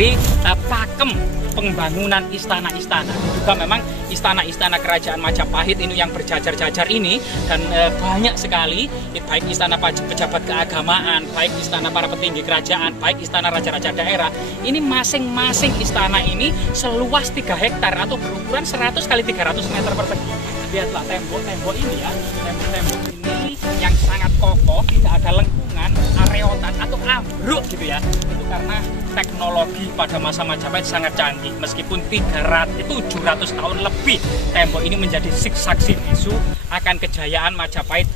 dari pakem pembangunan istana-istana. Juga memang istana-istana kerajaan Majapahit ini yang berjajar-jajar ini, dan banyak sekali, baik istana pejabat keagamaan, baik istana para petinggi kerajaan, baik istana raja-raja daerah. Ini masing-masing istana ini seluas 3 hektar atau berukuran 100 x 300 meter persegi. Lihatlah tembok-tembok ini ya, tembok-tembok ini yang sangat kokoh, tidak ada lengkungan, areotan atau ambruk gitu ya. Itu karena teknologi pada masa Majapahit sangat canggih. Meskipun 700 tahun lebih, tembok ini menjadi saksi bisu akan kejayaan Majapahit.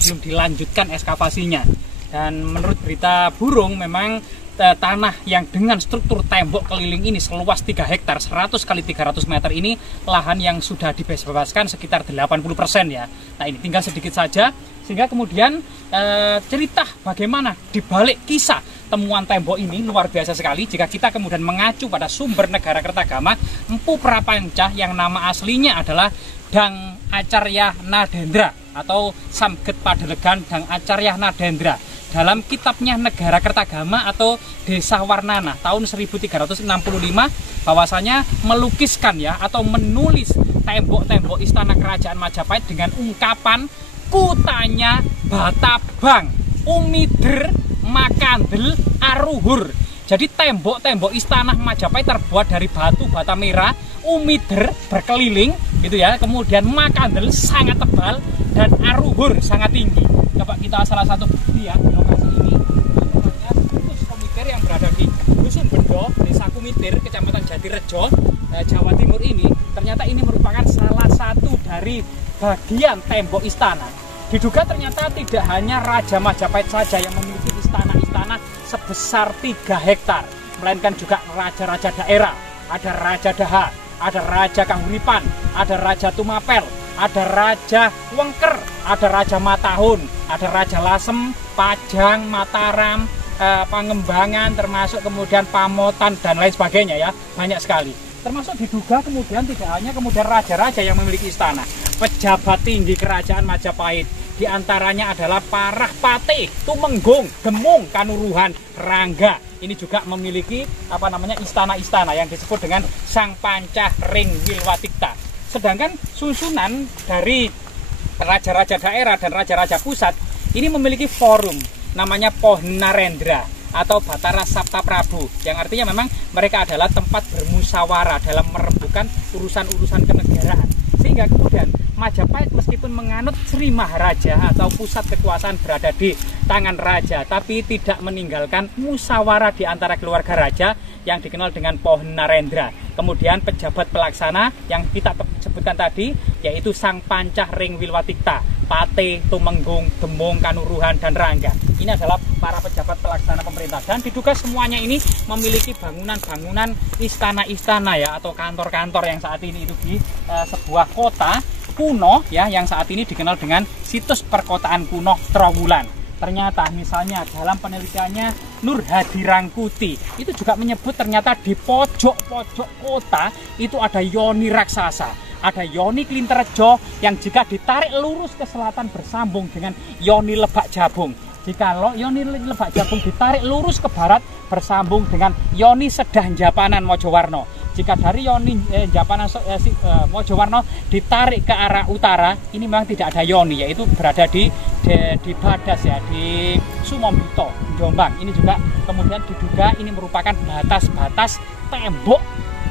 Belum dilanjutkan ekskavasinya, dan menurut berita burung memang tanah yang dengan struktur tembok keliling ini seluas 3 hektar 100 x 300 meter ini lahan yang sudah dibebaskan sekitar 80% ya. Nah, ini tinggal sedikit saja, sehingga kemudian cerita bagaimana dibalik kisah temuan tembok ini luar biasa sekali jika kita kemudian mengacu pada sumber negara Kertagama Empu Prapanca yang nama aslinya adalah Dang Acarya Nadendra atau Samget Padelegan Dang Acarya Nadendra. Dalam kitabnya Negara Kertagama atau Desa Warnana tahun 1365 bahwasanya melukiskan ya atau menulis tembok-tembok istana kerajaan Majapahit dengan ungkapan kutanya Batabang, Umider, Makandel, Aruhur. Jadi tembok-tembok istana Majapahit terbuat dari batu bata merah, umider berkeliling gitu ya, kemudian makandel sangat tebal, dan aruhur sangat tinggi. Coba kita salah satu bukti ya di lokasi ini, namanya Situs Kumitir yang berada di Dusun Bendo, Desa Kumitir, Kecamatan Jatirejo, Jawa Timur ini. Ternyata ini merupakan salah satu dari bagian tembok istana. Diduga ternyata tidak hanya Raja Majapahit saja yang memiliki istana-istana sebesar 3 hektar, melainkan juga raja-raja daerah. Ada Raja Daha, ada Raja Kahuripan, ada Raja Tumapel, ada Raja Wengker, ada Raja Matahun, ada Raja Lasem, Pajang, Mataram, Pangembangan, termasuk kemudian Pamotan dan lain sebagainya ya, banyak sekali. Termasuk diduga kemudian tidak hanya kemudian raja-raja yang memiliki istana, pejabat tinggi kerajaan Majapahit, diantaranya adalah Parah Patih, Tumenggung, Gemung, Kanuruhan, Rangga. Ini juga memiliki istana-istana yang disebut dengan Sang Pancah Ring Wilwatikta. Sedangkan susunan dari raja-raja daerah dan raja-raja pusat ini memiliki forum namanya Pohnarendra atau Batara Sapta Prabu, yang artinya memang mereka adalah tempat bermusyawarah dalam merembukan urusan-urusan kenegaraan. Sehingga kemudian Majapahit meskipun menganut Sri Maharaja atau pusat kekuasaan berada di tangan raja, tapi tidak meninggalkan musyawarah di antara keluarga raja yang dikenal dengan Pohnarendra. Kemudian pejabat pelaksana yang kita sebutkan tadi yaitu Sang Pancah Ring Wilwatikta, Pate, Tumenggung, Gemung, Kanuruhan, dan Rangga. Ini adalah para pejabat pelaksana pemerintah, dan diduga semuanya ini memiliki bangunan-bangunan istana-istana ya atau kantor-kantor yang saat ini itu di sebuah kota kuno ya yang saat ini dikenal dengan situs perkotaan kuno Trowulan. Ternyata misalnya dalam penelitiannya Nur Hadi Rangkuti itu juga menyebut ternyata di pojok-pojok kota itu ada yoni raksasa. Ada yoni Klinterejo yang jika ditarik lurus ke selatan bersambung dengan yoni Lebak Jabung. Jika yoni Lebak Jabung ditarik lurus ke barat bersambung dengan yoni Sedah Japanan Mojowarno. Jika dari yoni Japanan Mojowarno ditarik ke arah utara, ini memang tidak ada yoni, yaitu berada di Badas ya, di Sumombito, Jombang. Ini juga kemudian diduga ini merupakan batas-batas tembok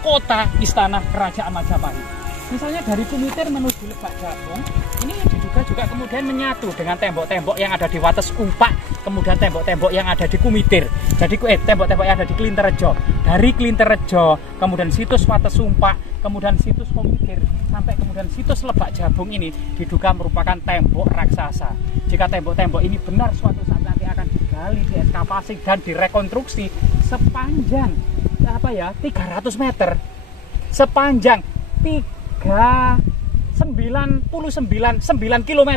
kota istana kerajaan Majapahit. Misalnya dari Kumitir menuju Lebak Jabung, ini diduga juga kemudian menyatu dengan tembok-tembok yang ada di Wates Umpak, kemudian tembok-tembok yang ada di Kumitir. Jadi tembok-tembok yang ada di Klinterejo. Dari Klinterejo, kemudian situs Wates Umpak, kemudian situs Kumitir, sampai kemudian situs Lebak Jabung ini diduga merupakan tembok raksasa. Jika tembok-tembok ini benar suatu saat nanti akan digali, diekskavasi dan direkonstruksi sepanjang 300 meter, sepanjang 9 km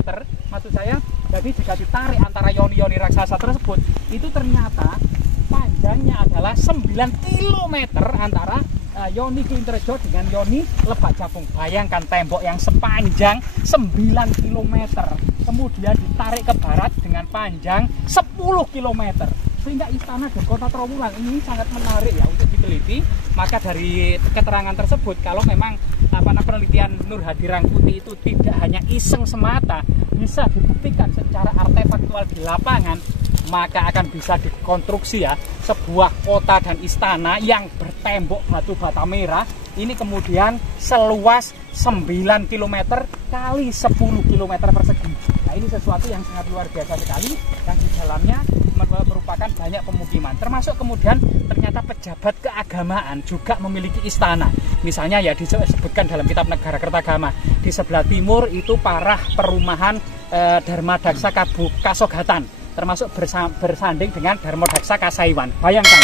maksud saya, Jadi jika ditarik antara yoni-yoni raksasa tersebut, itu ternyata panjangnya adalah 9 km antara Yoni Klinterejo dengan Yoni Lebak Jabung. Bayangkan tembok yang sepanjang 9 km kemudian ditarik ke barat dengan panjang 10 km, sehingga istana dan kota Trowulan ini sangat menarik ya untuk diteliti. Maka dari keterangan tersebut, kalau memang penelitian Nur Hadi Rangkuti itu tidak hanya iseng semata, bisa dibuktikan secara artefaktual di lapangan, maka akan bisa dikonstruksi ya sebuah kota dan istana yang bertembok batu bata merah ini kemudian seluas 9 km kali 10 km persegi. Nah, ini sesuatu yang sangat luar biasa sekali, yang di dalamnya merupakan banyak pemukiman, termasuk kemudian ternyata pejabat keagamaan juga memiliki istana. Misalnya ya disebutkan dalam kitab Negara Kertagama, di sebelah timur itu parah perumahan Dharma Daksa Kasogatan, termasuk bersanding dengan Dharma Daksa Kasaiwan. Bayangkan,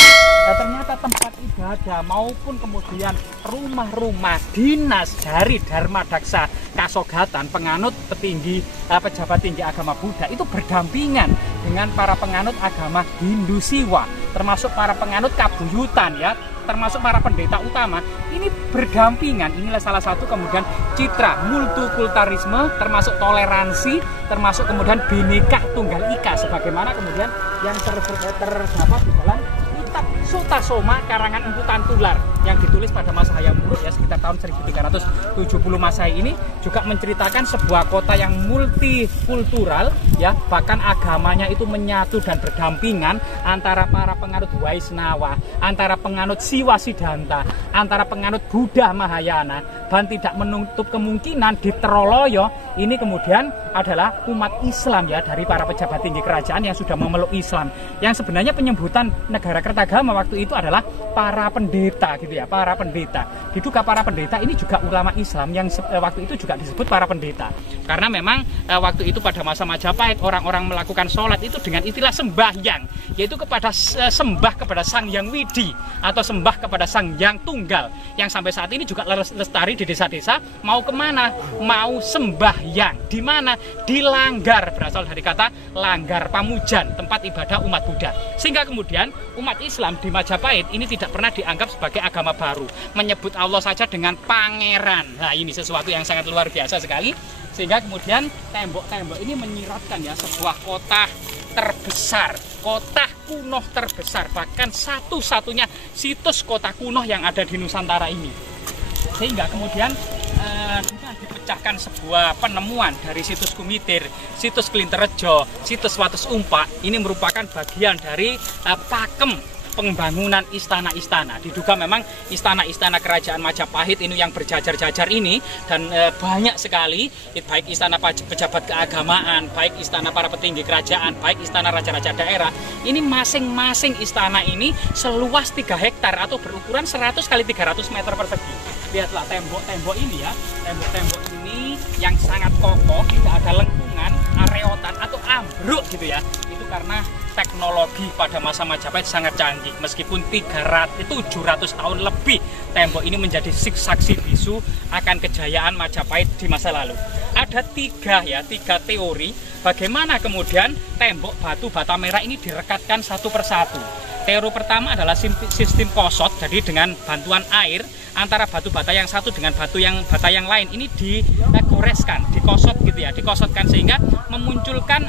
ternyata tempat ibadah maupun kemudian rumah-rumah dinas dari Dharma Daksa Kasogatan, penganut petinggi pejabat tinggi agama Buddha, itu berdampingan dengan para penganut agama Hindu Siwa, termasuk para penganut Kabuyutan ya, termasuk para pendeta utama. Ini berdampingan. Inilah salah satu kemudian citra multikulturalisme, termasuk toleransi, termasuk kemudian Bhinneka Tunggal Ika, sebagaimana kemudian yang terdapat di dalam kitab Sutasoma karangan Empu Tantular yang ditulis pada masa Hayam Wuruk ya, sekitar tahun 1370 Masehi. Ini juga menceritakan sebuah kota yang multikultural ya, bahkan agamanya itu menyatu dan berdampingan antara para penganut Waisnawa, antara penganut Siwa Siddhanta, antara penganut Buddha Mahayana, dan tidak menutup kemungkinan di Troloyo ini kemudian adalah umat Islam ya, dari para pejabat tinggi kerajaan yang sudah memeluk Islam, yang sebenarnya penyebutan Negara Kertagama waktu itu adalah para pendeta gitu ya, para pendeta. Diduga para pendeta ini juga ulama Islam yang waktu itu juga disebut para pendeta, karena memang waktu itu pada masa Majapahit orang-orang melakukan sholat itu dengan istilah sembahyang, yaitu kepada sembah kepada Sang Hyang Widi atau sembah kepada Sang Hyang Tunggal, yang sampai saat ini juga lestari di desa-desa. Mau kemana? Mau sembahyang di mana? Di Langgar, berasal dari kata Langgar Pamujan, tempat ibadah umat Buddha. Sehingga kemudian umat Islam di Majapahit ini tidak pernah dianggap sebagai agama baru, menyebut Allah saja dengan pangeran. Nah, ini sesuatu yang sangat luar biasa sekali, sehingga kemudian tembok-tembok ini menyiratkan ya sebuah kota terbesar, kota kuno terbesar, bahkan satu-satunya situs kota kuno yang ada di Nusantara ini. Sehingga kemudian dipecahkan sebuah penemuan dari situs Kumitir, situs Klinterejo, situs Wates Umpak. Ini merupakan bagian dari pakem pembangunan istana-istana. Diduga memang istana-istana kerajaan Majapahit ini yang berjajar-jajar ini, dan banyak sekali, baik istana pejabat keagamaan, baik istana para petinggi kerajaan, baik istana raja-raja daerah. Ini masing-masing istana ini seluas 3 hektar atau berukuran 100 x 300 meter persegi. Lihatlah tembok-tembok ini ya, tembok-tembok ini yang sangat kokoh, tidak ada lengkungan, areotan atau ambruk gitu ya. Itu karena teknologi pada masa Majapahit sangat canggih. Meskipun 700 tahun lebih, tembok ini menjadi saksi bisu akan kejayaan Majapahit di masa lalu. Ada tiga teori bagaimana kemudian tembok batu bata merah ini direkatkan satu persatu. Teori pertama adalah sistem kosot, jadi dengan bantuan air antara batu bata yang satu dengan bata yang lain ini digoreskan, dikosot gitu ya, dikosotkan sehingga memunculkan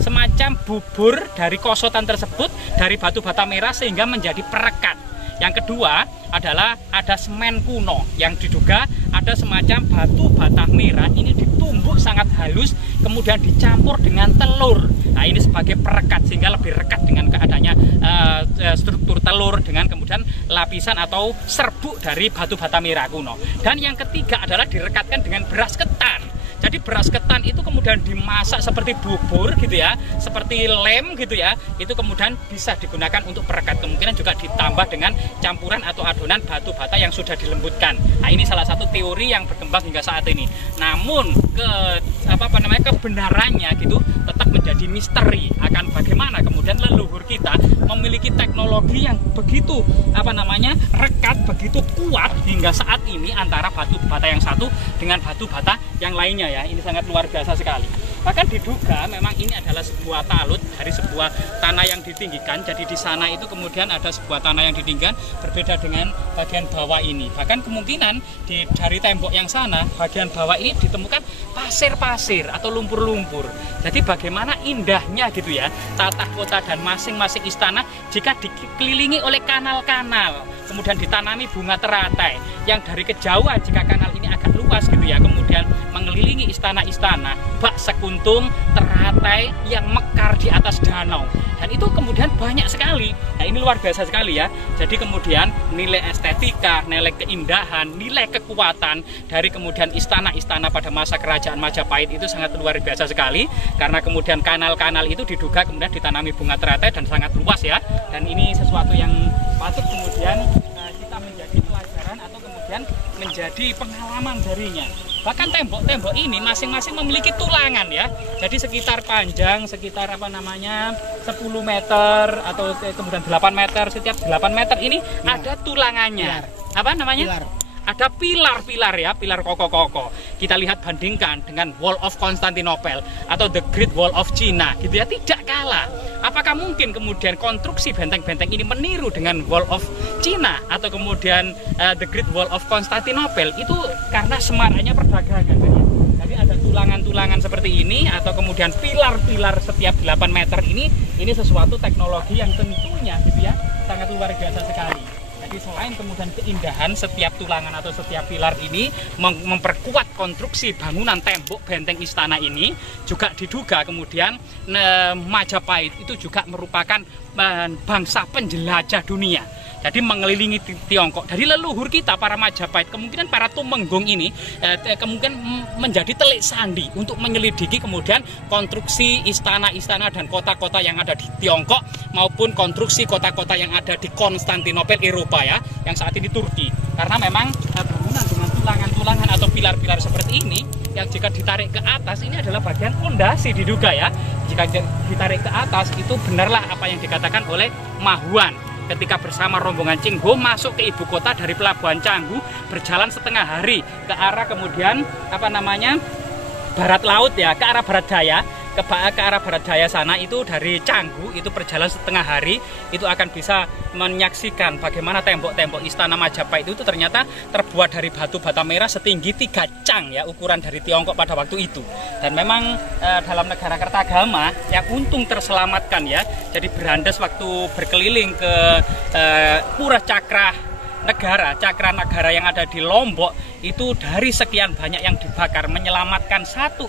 semacam bubur dari kosotan tersebut dari batu bata merah sehingga menjadi perekat. Yang kedua adalah ada semen kuno yang diduga ada semacam batu bata merah ini ditumbuk sangat halus kemudian dicampur dengan telur. Nah, ini sebagai perekat sehingga lebih rekat dengan keadaannya struktur telur dengan kemudian lapisan atau serbuk dari batu bata merah kuno. Dan yang ketiga adalah direkatkan dengan beras ketan. Jadi beras ketan itu kemudian dimasak seperti bubur gitu ya, seperti lem gitu ya, itu kemudian bisa digunakan untuk perekat. Kemungkinan juga ditambah dengan campuran atau adonan batu bata yang sudah dilembutkan. Nah, ini salah satu teori yang berkembang hingga saat ini. Namun kebenarannya gitu tetap menjadi misteri akan bagaimana kemudian leluhur kita memiliki teknologi yang begitu rekat, begitu kuat hingga saat ini antara batu bata yang satu dengan batu bata yang lainnya ya. Ini sangat luar biasa sekali. Bahkan diduga memang ini adalah sebuah talut dari sebuah tanah yang ditinggikan. Jadi di sana itu kemudian ada sebuah tanah yang ditinggikan berbeda dengan bagian bawah ini. Bahkan kemungkinan dari tembok yang sana, bagian bawah ini ditemukan pasir-pasir atau lumpur-lumpur. Jadi bagaimana indahnya gitu ya tata kota dan masing-masing istana jika dikelilingi oleh kanal-kanal, kemudian ditanami bunga teratai yang dari kejauhan jika kanal ini agak luas gitu ya, kemudian mengelilingi istana-istana, bak sekuntum teratai yang mekar di atas danau. Dan itu kemudian banyak sekali. Nah, ini luar biasa sekali ya. Jadi kemudian nilai estetika, nilai keindahan, nilai kekuatan dari kemudian istana-istana pada masa kerajaan Majapahit itu sangat luar biasa sekali. Karena kemudian kanal-kanal itu diduga kemudian ditanami bunga teratai dan sangat luas ya. Dan ini sesuatu yang patut kemudian kita menjadi pelajaran atau kemudian menjadi pengalaman darinya. Bahkan tembok-tembok ini masing-masing memiliki tulangan ya. Jadi sekitar panjang, sekitar 10 meter atau kemudian 8 meter. Setiap 8 meter ini ada tulangannya. Apa namanya? Pilar. Ada pilar-pilar ya, pilar kokoh-kokoh. Kita lihat bandingkan dengan Wall of Constantinople atau The Great Wall of China gitu ya, tidak kalah. Apakah mungkin kemudian konstruksi benteng-benteng ini meniru dengan Wall of China atau kemudian The Great Wall of Constantinople? Itu karena semaraknya perdagangan. Jadi ada tulangan-tulangan seperti ini atau kemudian pilar-pilar setiap 8 meter ini sesuatu teknologi yang tentunya gitu ya sangat luar biasa sekali. Jadi selain kemudian keindahan setiap tulangan atau setiap pilar ini memperkuat konstruksi bangunan tembok benteng istana ini, juga diduga kemudian Majapahit itu juga merupakan bangsa penjelajah dunia. Jadi mengelilingi Tiongkok. Dari leluhur kita para Majapahit, kemungkinan para Tumenggung ini kemungkinan menjadi telik sandi untuk menyelidiki kemudian konstruksi istana-istana dan kota-kota yang ada di Tiongkok maupun konstruksi kota-kota yang ada di Konstantinopel Eropa ya, yang saat ini Turki. Karena memang bangunan dengan tulangan-tulangan atau pilar-pilar seperti ini yang jika ditarik ke atas ini adalah bagian fondasi diduga ya. Jika ditarik ke atas itu benarlah apa yang dikatakan oleh Mahuan ketika bersama rombongan Chingho masuk ke ibu kota dari pelabuhan Canggu, berjalan setengah hari ke arah kemudian barat laut ya, ke arah barat daya, ke arah barat daya sana itu dari Canggu itu perjalanan setengah hari, itu akan bisa menyaksikan bagaimana tembok-tembok istana Majapahit itu ternyata terbuat dari batu bata merah setinggi 3 cang ya, ukuran dari Tiongkok pada waktu itu. Dan memang dalam negara Kertagama yang untung terselamatkan ya, jadi Berandes waktu berkeliling ke Pura Cakra Negara yang ada di Lombok itu dari sekian banyak yang dibakar menyelamatkan satu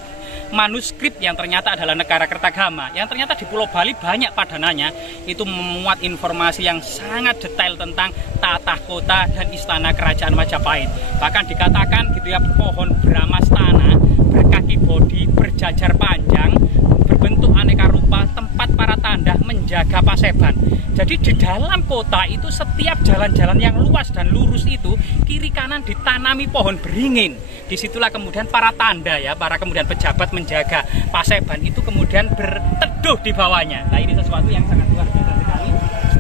manuskrip yang ternyata adalah negara Kertagama, yang ternyata di Pulau Bali banyak padanannya, itu memuat informasi yang sangat detail tentang tata kota dan istana kerajaan Majapahit. Bahkan dikatakan gitu ya, pohon Brahmastana berkaki bodi berjajar panjang berbentuk aneka rupa, tempat para tanda menjaga paseban. Jadi di dalam kota itu setiap jalan-jalan yang luas dan lurus itu kiri kanan ditanami pohon beringin. Disitulah kemudian para tanda ya, para kemudian pejabat menjaga paseban itu kemudian berteduh di bawahnya. Nah ini sesuatu yang sangat luar biasa sekali.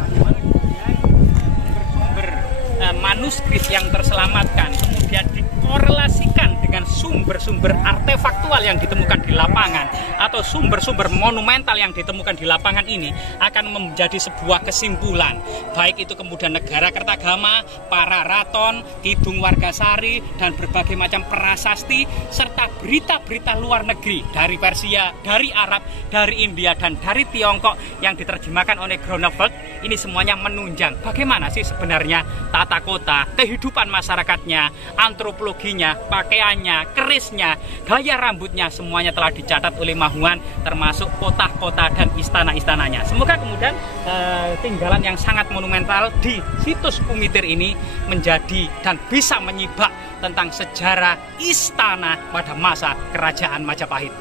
Bagaimana kemudian sumber manuskrip yang terselamatkan kemudian dikorelasikan dengan sumber-sumber artefaktual yang ditemukan di lapangan atau sumber-sumber monumental yang ditemukan di lapangan ini akan menjadi sebuah kesimpulan, baik itu kemudian negara Kertagama, para raton, Kidung Wargasari dan berbagai macam prasasti serta berita-berita luar negeri dari Persia, dari Arab, dari India dan dari Tiongkok yang diterjemahkan oleh Grunewald. Ini semuanya menunjang bagaimana sih sebenarnya tata kota, kehidupan masyarakatnya, antropologinya, pakaiannya, kerisnya, gaya rambutnya, semuanya telah dicatat oleh Mahuan, termasuk kota-kota dan istana-istananya. Semoga kemudian tinggalan yang sangat monumental di situs Pumitir ini menjadi dan bisa menyibak tentang sejarah istana pada masa kerajaan Majapahit.